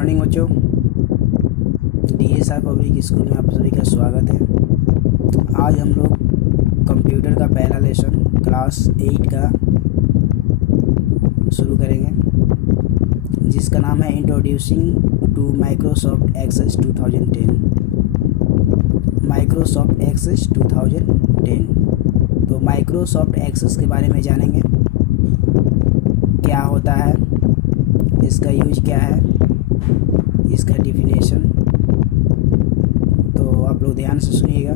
Morning बच्चों। DSR public school में आप सभी का स्वागत है। आज हम लोग कंप्यूटर का पहला लेसन क्लास 8 का शुरू करेंगे, जिसका नाम है introducing to Microsoft Access 2010। Microsoft Access 2010। तो माइक्रोसॉफ्ट एक्सेस के बारे में जानेंगे, क्या होता है, इसका यूज क्या है, इसका डिफिनेशन। तो आप लोग ध्यान से सुनिएगा,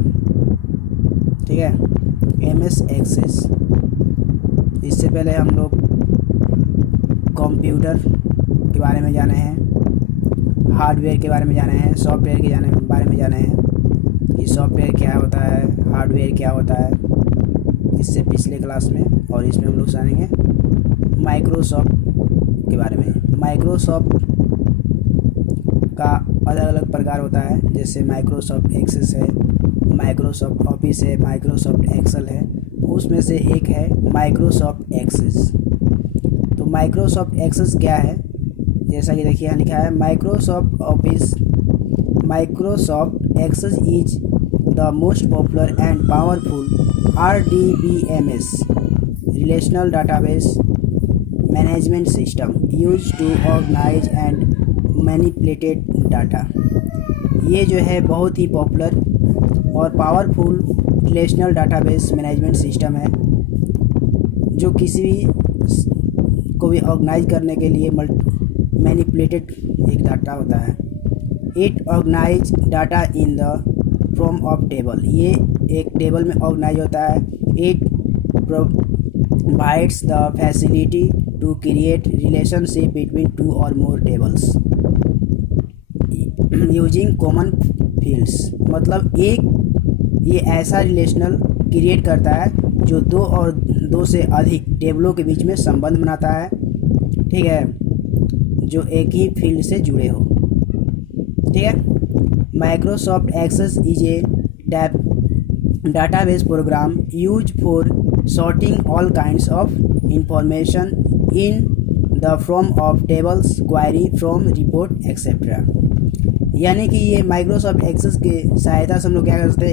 ठीक है। MS एक्सेस, इससे पहले हम लोग कंप्यूटर के बारे में जाने हैं, हार्डवेयर के बारे में जाने हैं, सॉफ्टवेयर के बारे में जाने हैं कि सॉफ्टवेयर क्या होता है, हार्डवेयर क्या होता है, इससे पिछले क्लास में। और इसमें हम लोग जानेंगे माइक्रोसॉफ्ट के बारे में। माइक्रोसॉफ्ट का अलग अलग प्रकार होता है, जैसे माइक्रोसॉफ्ट एक्सेस है, माइक्रोसॉफ्ट ऑफिस है, माइक्रोसॉफ्ट एक्सेल है। उसमें से एक है माइक्रोसॉफ्ट एक्सेस। तो माइक्रोसॉफ्ट एक्सेस क्या है, जैसा कि देखिए यहाँ लिखा है Microsoft Office. Microsoft Access is the most popular and powerful RDBMS relational database management system use to organize and manipulated data. ये जो है बहुत ही पॉपुलर और powerful relational database management system है, जो किसी भी को भी ऑर्गेनाइज करने के लिए मैनिपुलेटेड एक डाटा होता है। It organize data in the form of table. ये एक टेबल में ऑर्गेनाइज होता है। It provides the facility to create relationship between two or more tables using common fields. मतलब ये ऐसा रिलेशनल क्रिएट करता है जो दो से अधिक टेबलों के बीच में संबंध बनाता है, ठीक है, जो एक ही फील्ड से जुड़े हो, ठीक है। Microsoft Access is a database program use for sorting all kinds of information in the form of tables, query, from, report, etc. यानी कि ये माइक्रोसॉफ्ट एक्सेस के सहायता से हम लोग क्या कर सकते हैं,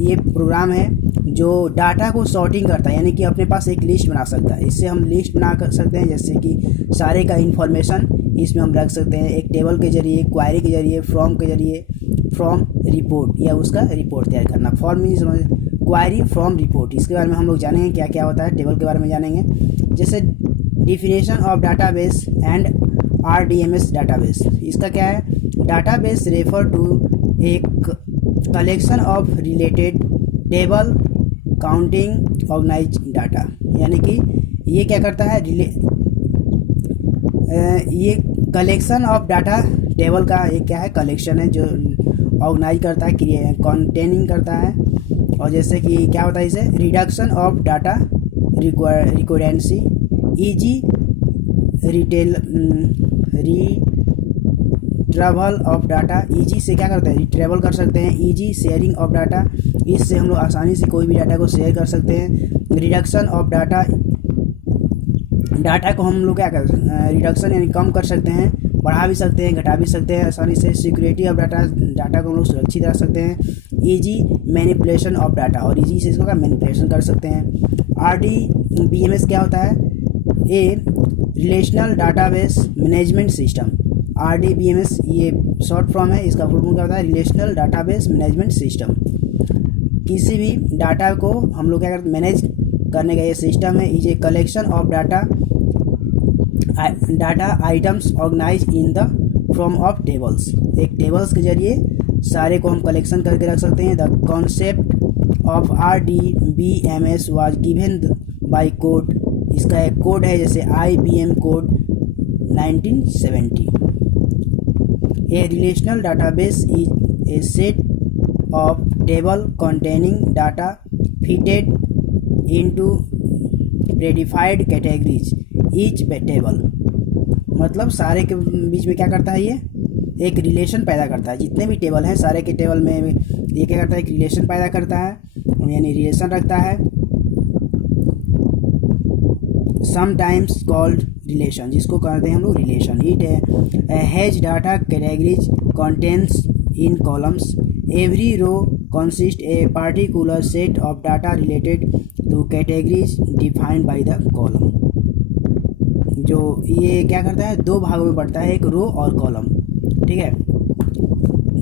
ये प्रोग्राम है जो डाटा को सॉर्टिंग करता है, यानी कि अपने पास एक लिस्ट बना सकता है। इससे हम लिस्ट बना कर सकते हैं, जैसे कि सारे का इन्फॉर्मेशन इसमें हम रख सकते हैं, एक टेबल के जरिए, क्वेरी के जरिए, फ्रॉम के जरिए, फ्रॉम रिपोर्ट या उसका रिपोर्ट तैयार करना। Form means query, from, report. इसके बारे में हम लोग जानेंगे क्या क्या होता है। टेबल के बारे में जानेंगे, जैसे definition of database and RDMS database. इसका क्या है, डाटाबेस रेफर टू एक collection of related table counting organize data. यानी कि ये क्या करता है, ये कलेक्शन ऑफ डाटा, टेबल का एक क्या है, कलेक्शन है जो ऑर्गेनाइज करता है, कंटेनिंग करता है। और जैसे कि क्या होता है, इसे reduction of data recurrency, easy retrieval of data. Easy से क्या करते हैं, रिट्रैवल कर सकते हैं। इजी शेयरिंग ऑफ डाटा, इससे हम लोग आसानी से कोई भी डाटा को शेयर कर सकते हैं। रिडक्शन ऑफ डाटा, डाटा को हम लोग क्या कर, रिडक्शन यानी कम कर सकते हैं, बढ़ा भी सकते हैं, घटा भी सकते हैं आसानी से। सिक्योरिटी ऑफ डाटा, डाटा को हम लोग सुरक्षित रख सकते हैं। इजी मैनिपुलेशन ऑफ डाटा, और इजी से इसको मैनिपुलेशन कर सकते हैं। RDBMS क्या होता है, a relational database management system. RDBMS ये शॉर्ट फॉर्म है, इसका फुल फॉर्म क्या होता है, रिलेशनल डाटाबेस मैनेजमेंट सिस्टम। किसी भी डाटा को हम लोग क्या करते हैं, मैनेज करने का ये सिस्टम है। Is a collection of data items organize in the form of tables. एक टेबल्स के जरिए सारे को हम कलेक्शन करके रख सकते हैं। The concept of RDBMS was given by Codd. इसका एक कोड है, जैसे IBM Codd 1970। A relational database is a set of table containing data fitted into predefined categories each table. मतलब सारे के बीच में क्या करता है, ये एक रिलेशन पैदा करता है। जितने भी टेबल हैं सारे के टेबल में ये क्या करता है, एक रिलेशन पैदा करता है, यानी रिलेशन रखता है। समटाइम्स कॉल्ड रिलेशन, जिसको कहते हैं हम लोग relation. It has data categories contents in columns, every row consist a particular set of data related to categories defined by the column. जो ये क्या करता है, दो भागों में बढ़ता है, एक रो और कॉलम, ठीक है,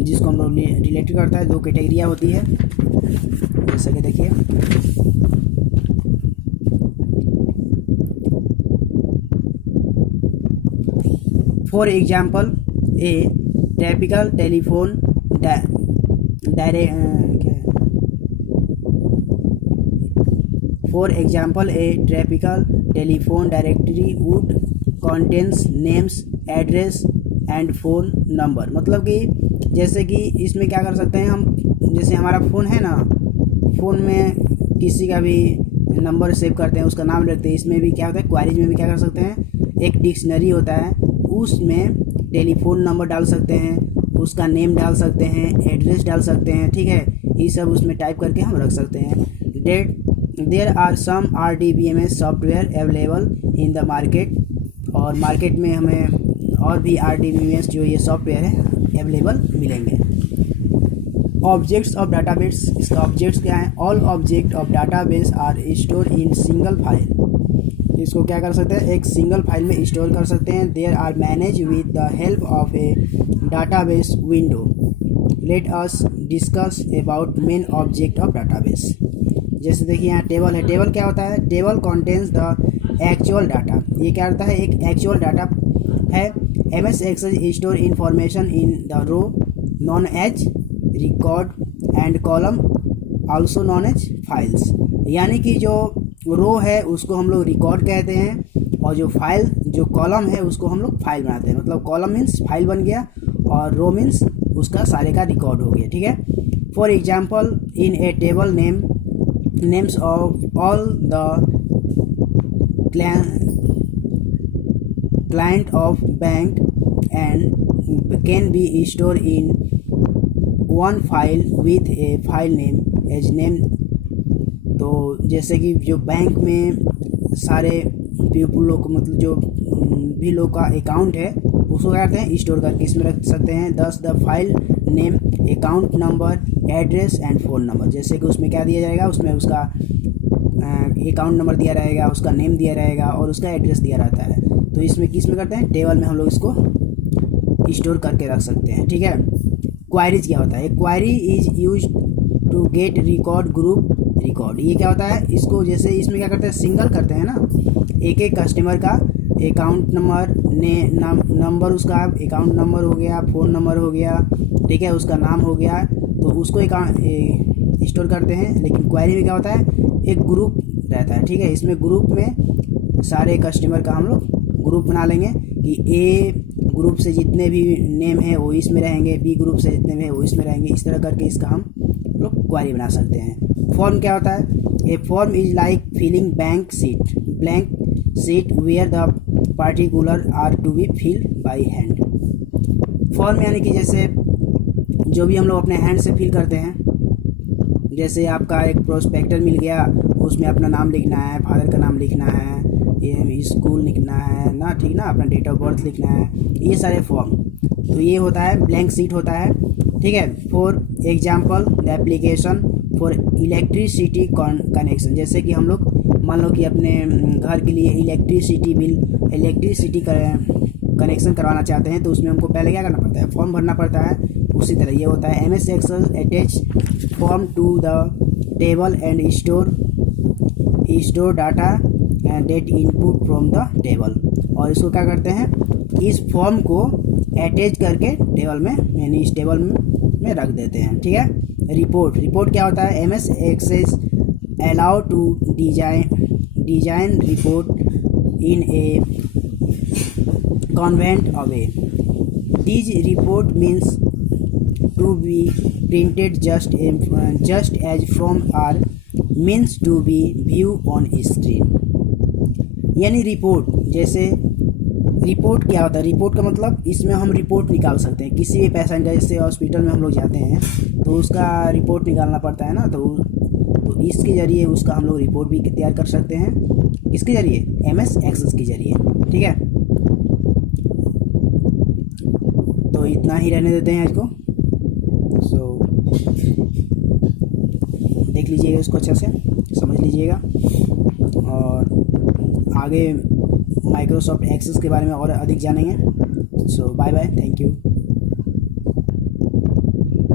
जिसको हम लोग रिलेटेड करता है। दो कैटेगरियाँ होती है, जैसे कि देखिए for example A typical telephone For example, a typical telephone directory would contains names, address and phone number। मतलब कि जैसे कि इसमें क्या कर सकते हैं हम, जैसे हमारा फ़ोन है ना, फ़ोन में किसी का भी नंबर सेव करते हैं, उसका नाम रखते हैं। इसमें भी क्या होता है, क्वारीज में भी क्या कर सकते हैं, एक डिक्शनरी होता है, उसमें टेलीफोन नंबर डाल सकते हैं, उसका नेम डाल सकते हैं, एड्रेस डाल सकते हैं, ठीक है, ये सब उसमें टाइप करके हम रख सकते हैं। There are some RDBMS software available in the market, और मार्केट में हमें और भी RDBMS जो ये सॉफ्टवेयर है अवेलेबल मिलेंगे। ऑब्जेक्ट्स ऑफ डाटाबेस, इसका ऑब्जेक्ट्स क्या है, all object of database are store in single file. इसको क्या कर सकते हैं, एक सिंगल फाइल में स्टोर कर सकते हैं। There are manage with the help of a database window. Let us discuss about main object of database. जैसे देखिए यहाँ टेबल है, टेबल क्या होता है, table contains the actual data. ये क्या होता है, एक एक्चुअल डाटा है। MS Excel store information in the row known as record and column also known as files. यानी कि जो रो है उसको हम लोग रिकॉर्ड कहते हैं, और जो फाइल जो कॉलम है उसको हम लोग फाइल बनाते हैं। मतलब कॉलम मीन्स फाइल बन गया, और रो मीन्स उसका सारे का रिकॉर्ड हो गया, ठीक है। For example in A table names of all the client of bank and can be stored in one file with a file name as name। तो जैसे कि जो बैंक में सारे पीपल लोग, मतलब जो भी लोग का अकाउंट है उसको क्या करते हैं, स्टोर करके इसमें रख सकते हैं। 10 the file name, account number, address and phone number. जैसे कि उसमें क्या दिया जाएगा, उसमें उसका अकाउंट नंबर दिया रहेगा, उसका नेम दिया रहेगा और उसका एड्रेस दिया रहता है। तो इसमें किस में करते हैं, टेबल में हम लोग इसको स्टोर करके रख सकते हैं, ठीक है। क्वारीज क्या होता है, query is use to get record group record. ये क्या होता है, इसको जैसे इसमें क्या करते हैं, सिंगल करते हैं ना, एक एक कस्टमर का अकाउंट नंबर नंबर, उसका अकाउंट नंबर हो गया, फ़ोन नंबर हो गया, ठीक है, उसका नाम हो गया, तो उसको स्टोर करते हैं। लेकिन क्वेरी में क्या होता है, एक ग्रुप रहता है, ठीक है। इसमें ग्रुप में सारे कस्टमर का हम लोग ग्रुप बना लेंगे कि ए ग्रुप से जितने भी नेम है वो इसमें रहेंगे, बी ग्रुप से जितने भी है वो इसमें रहेंगे। इस तरह करके इसका हम लोग क्वेरी बना सकते हैं। फॉर्म क्या होता है, a form is like filling blank sheet where the particular are to be fill by hand. Form यानी कि जैसे जो भी हम लोग अपने हैंड से फिल करते हैं, जैसे आपका एक प्रोस्पेक्टर मिल गया, उसमें अपना नाम लिखना है, फादर का नाम लिखना है, ये स्कूल लिखना है ना, ठीक ना, अपना डेट ऑफ बर्थ लिखना है, ये सारे फॉर्म। तो ये होता है ब्लैंक शीट होता है, ठीक है। For example the application for electricity connection. जैसे कि हम लोग मान लो कि अपने घर के लिए इलेक्ट्रिसिटी कनेक्शन करवाना चाहते हैं, तो उसमें हमको पहले क्या करना पड़ता है, फॉर्म भरना पड़ता है। उसी तरह ये होता है MS Excel attach form to the table and store data date input from the table. और इसको क्या करते हैं, इस फॉर्म को अटैच करके टेबल में, यानी इस टेबल में रख देते हैं, ठीक है। रिपोर्ट क्या होता है, MS Excel allow to design report in a convenient way. These report means to be printed just as from are means to be view on screen। यानी रिपोर्ट, जैसे रिपोर्ट क्या होता है, रिपोर्ट का मतलब इसमें हम रिपोर्ट निकाल सकते हैं। किसी भी पैसेंजर, जैसे हॉस्पिटल में हम लोग जाते हैं तो उसका रिपोर्ट निकालना पड़ता है ना, तो इसके ज़रिए उसका हम लोग रिपोर्ट भी तैयार कर सकते हैं। किसके जरिए, MS एक्सेस के जरिए। ठीक है, तो इतना ही रहने देते हैं आज को। सो देख लीजिएगा इसको अच्छे से, समझ लीजिएगा, और आगे माइक्रोसॉफ्ट एक्सेस के बारे में और अधिक जानेंगे। सो बाय बाय, थैंक यू।